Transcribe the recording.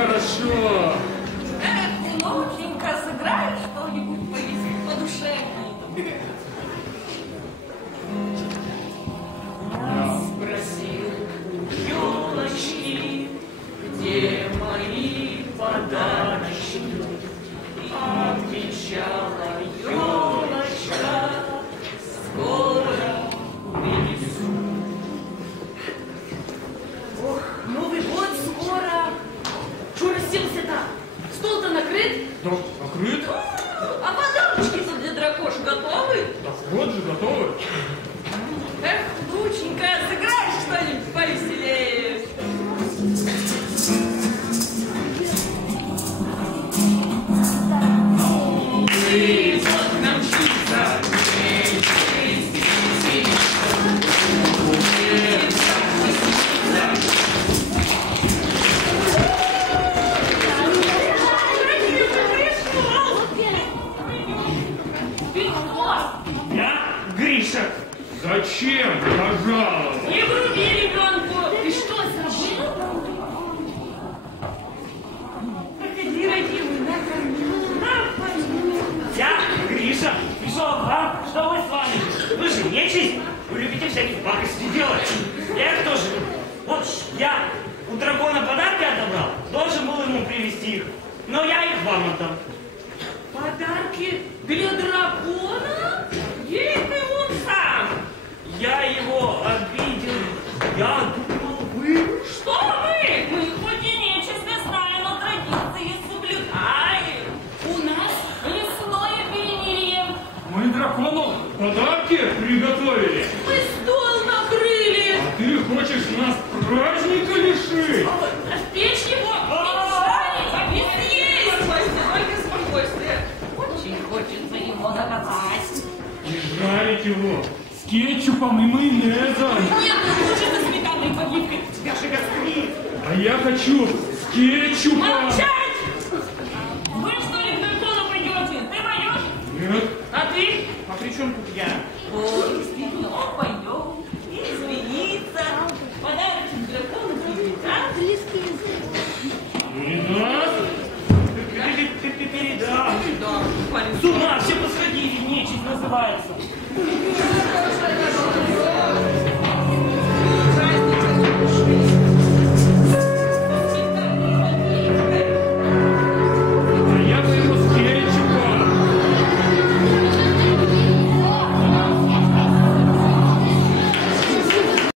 хорошо. Эх, Лоченька, сыграй что-нибудь по по душе. А, а, спросил елочки, где мои подарки. Noch, noch grün? Кто? Я Гриша. Зачем? Пожалуйста. Не груби ребенку. Да Ты что, забыл? Проходи, родимый, накорми. Я Гриша. Пришел к вам. Что вы с вами? Вы же нечисть. Вы любите всякие пакости делать. Я э, тоже. Вот я у дракона подарки отобрал. Должен был ему привезти их. Но я их вам отдам подарки для дракона? Или ты он сам? Я его обидел. Я думал, вы... Что вы? Мы хоть и нечисто знаем, но традиции соблюдаем. У нас лесное белье. Мы дракону подарки приготовили. Мы стол накрыли. А ты хочешь у нас как его, с кетчупом и майонезом. Нет, ну лучше со сметаной и подливкой, у тебя же гастрит. А я хочу с кетчупом. Молчать! Вы что ли к дракону пойдете? Ты поешь? Нет. А ты? А при чем тут я? О, извини, о, Извиниться. Подарочек дракону будет, а? язык. Не надо. Передам. все посходили, нечисть называется. Thank you.